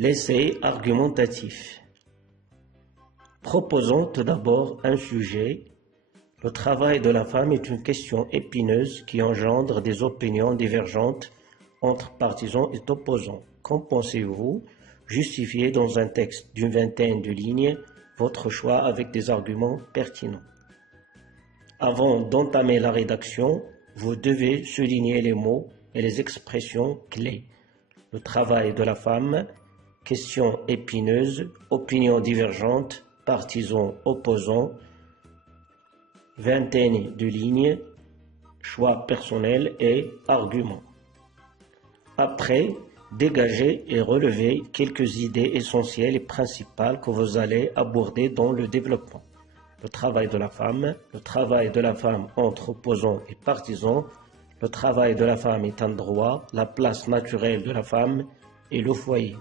L'essai argumentatif. Proposons tout d'abord un sujet. Le travail de la femme est une question épineuse qui engendre des opinions divergentes entre partisans et opposants. Qu'en pensez-vous? Justifiez dans un texte d'une vingtaine de lignes votre choix avec des arguments pertinents. Avant d'entamer la rédaction, vous devez souligner les mots et les expressions clés. Le travail de la femme, question épineuse, opinions divergentes, partisans opposants, vingtaine de lignes, choix personnel et arguments. Après, dégagez et relevez quelques idées essentielles et principales que vous allez aborder dans le développement. Le travail de la femme entre opposants et partisans, le travail de la femme est un droit, la place naturelle de la femme et le foyer.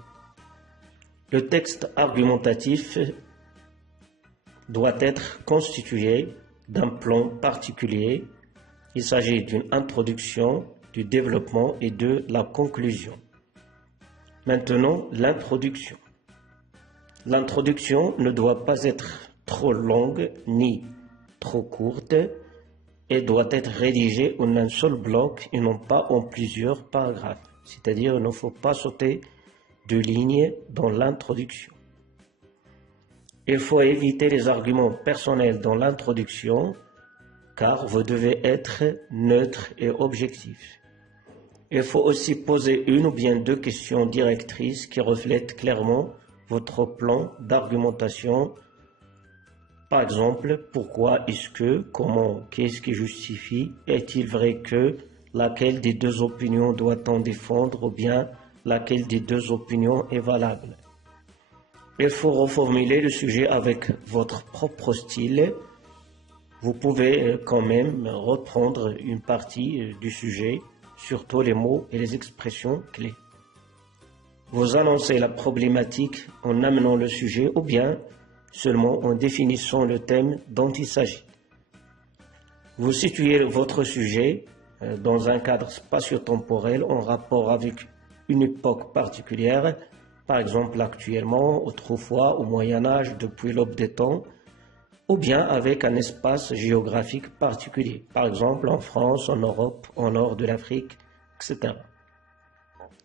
Le texte argumentatif doit être constitué d'un plan particulier. Il s'agit d'une introduction, du développement et de la conclusion. Maintenant, l'introduction. L'introduction ne doit pas être trop longue ni trop courte et doit être rédigée en un seul bloc et non pas en plusieurs paragraphes. C'est-à-dire qu'il ne faut pas sauter de lignes dans l'introduction. Il faut éviter les arguments personnels dans l'introduction car vous devez être neutre et objectif. Il faut aussi poser une ou bien deux questions directrices qui reflètent clairement votre plan d'argumentation. Par exemple, pourquoi est-ce que, comment, qu'est-ce qui justifie, est-il vrai que, laquelle des deux opinions doit-on défendre ou bien laquelle des deux opinions est valable. Il faut reformuler le sujet avec votre propre style. Vous pouvez quand même reprendre une partie du sujet, surtout les mots et les expressions clés. Vous annoncez la problématique en amenant le sujet ou bien seulement en définissant le thème dont il s'agit. Vous situez votre sujet dans un cadre spatio-temporel en rapport avec une époque particulière, par exemple actuellement, autrefois, au Moyen-Âge, depuis l'aube des temps, ou bien avec un espace géographique particulier, par exemple en France, en Europe, au nord de l'Afrique, etc.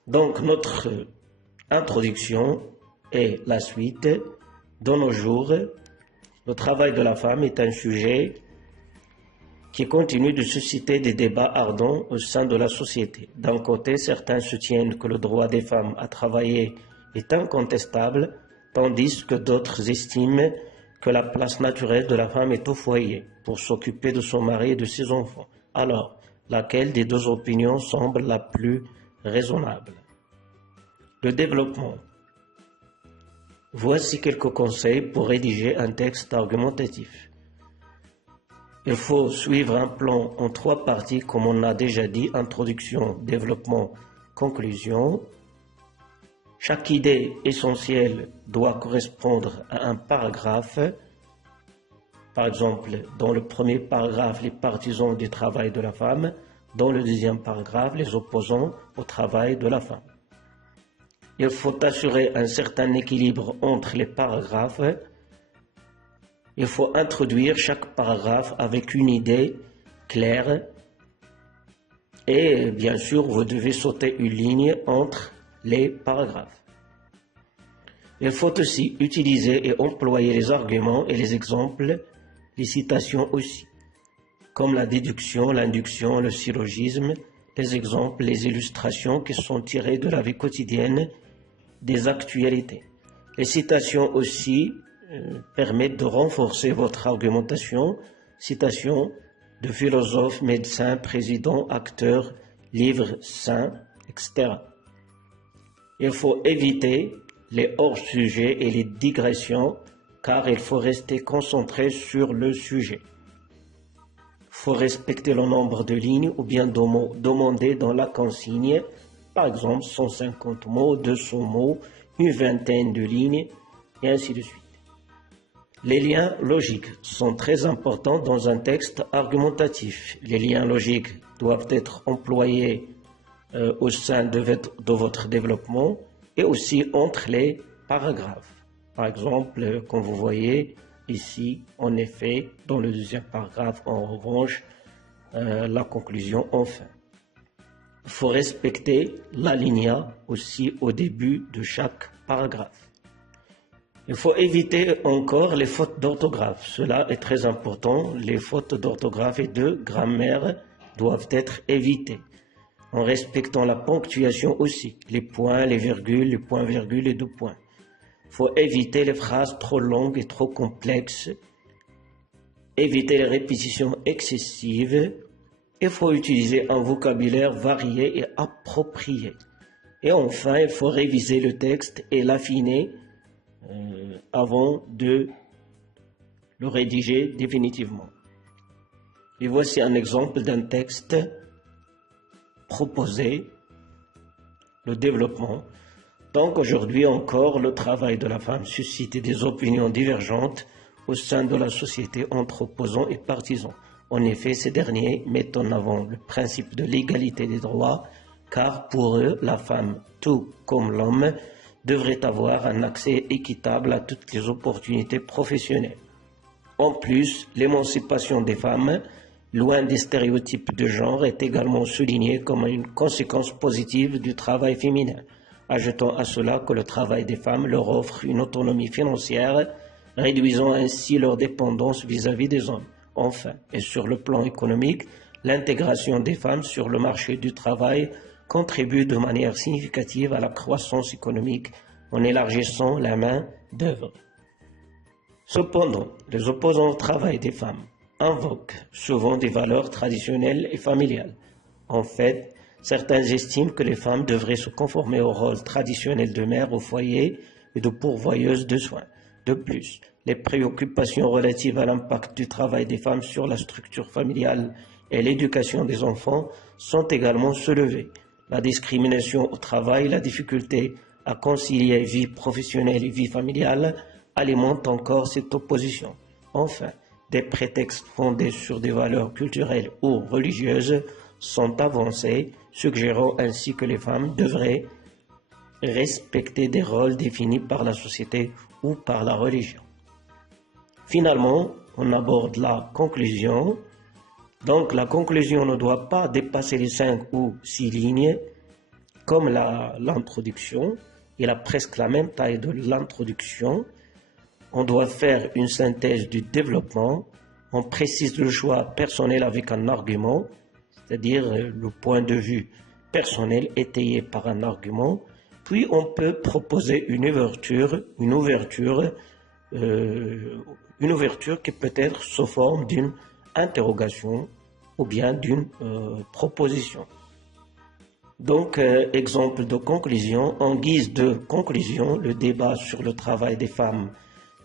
Donc notre introduction est la suite. De nos jours, le travail de la femme est un sujet qui continue de susciter des débats ardents au sein de la société. D'un côté, certains soutiennent que le droit des femmes à travailler est incontestable, tandis que d'autres estiment que la place naturelle de la femme est au foyer, pour s'occuper de son mari et de ses enfants. Alors, laquelle des deux opinions semble la plus raisonnable? Le développement. Voici quelques conseils pour rédiger un texte argumentatif. Il faut suivre un plan en 3 parties, comme on a déjà dit, introduction, développement, conclusion. Chaque idée essentielle doit correspondre à un paragraphe. Par exemple, dans le premier paragraphe, les partisans du travail de la femme. Dans le deuxième paragraphe, les opposants au travail de la femme. Il faut assurer un certain équilibre entre les paragraphes. Il faut introduire chaque paragraphe avec une idée claire. Et bien sûr, vous devez sauter une ligne entre les paragraphes. Il faut aussi utiliser et employer les arguments et les exemples, les citations aussi, comme la déduction, l'induction, le syllogisme, les exemples, les illustrations qui sont tirées de la vie quotidienne, des actualités. Les citations aussi permettent de renforcer votre argumentation, citations de philosophes, médecins, présidents, acteurs, livres saints, etc. Il faut éviter les hors-sujets et les digressions car il faut rester concentré sur le sujet. Il faut respecter le nombre de lignes ou bien de mots demandés dans la consigne. Par exemple, 150 mots, 200 mots, une vingtaine de lignes, et ainsi de suite. Les liens logiques sont très importants dans un texte argumentatif. Les liens logiques doivent être employés au sein de votre développement. et aussi entre les paragraphes. Par exemple, comme vous voyez ici, en effet, dans le deuxième paragraphe, en revanche, la conclusion enfin. Il faut respecter l'alinéa aussi au début de chaque paragraphe. Il faut éviter encore les fautes d'orthographe. Cela est très important. Les fautes d'orthographe et de grammaire doivent être évitées. En respectant la ponctuation aussi, les points, les virgules, les points-virgules et deux points. Il faut éviter les phrases trop longues et trop complexes. Éviter les répétitions excessives. Il faut utiliser un vocabulaire varié et approprié. Et enfin, il faut réviser le texte et l'affiner avant de le rédiger définitivement. Et voici un exemple d'un texte proposé, le développement. Donc aujourd'hui encore, le travail de la femme suscite des opinions divergentes au sein de la société entre opposants et partisans. En effet, ces derniers mettent en avant le principe de l'égalité des droits, car pour eux, la femme, tout comme l'homme, devrait avoir un accès équitable à toutes les opportunités professionnelles. En plus, l'émancipation des femmes, loin des stéréotypes de genre, est également soulignée comme une conséquence positive du travail féminin. Ajoutons à cela que le travail des femmes leur offre une autonomie financière, réduisant ainsi leur dépendance vis-à-vis des hommes. Enfin, et sur le plan économique, l'intégration des femmes sur le marché du travail contribue de manière significative à la croissance économique en élargissant la main-d'œuvre. Cependant, les opposants au travail des femmes invoquent souvent des valeurs traditionnelles et familiales. En fait, certains estiment que les femmes devraient se conformer au rôle traditionnel de mère au foyer et de pourvoyeuse de soins. De plus, les préoccupations relatives à l'impact du travail des femmes sur la structure familiale et l'éducation des enfants sont également soulevées. La discrimination au travail, la difficulté à concilier vie professionnelle et vie familiale alimentent encore cette opposition. Enfin, des prétextes fondés sur des valeurs culturelles ou religieuses sont avancés, suggérant ainsi que les femmes devraient respecter des rôles définis par la société ou par la religion. Finalement, on aborde la conclusion. Donc la conclusion ne doit pas dépasser les 5 ou 6 lignes comme l'introduction. Il a presque la même taille de l'introduction. On doit faire une synthèse du développement. On précise le choix personnel avec un argument, c'est-à-dire le point de vue personnel étayé par un argument. Puis on peut proposer une ouverture qui peut être sous forme d'une interrogation ou bien d'une proposition. Donc, exemple de conclusion. En guise de conclusion, le débat sur le travail des femmes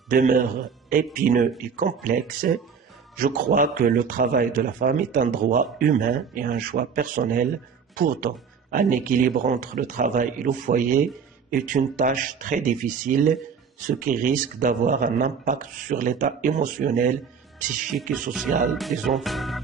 demeure épineux et complexe. Je crois que le travail de la femme est un droit humain et un choix personnel. Pourtant, un équilibre entre le travail et le foyer est une tâche très difficile, ce qui risque d'avoir un impact sur l'état émotionnel, psychique et social des enfants.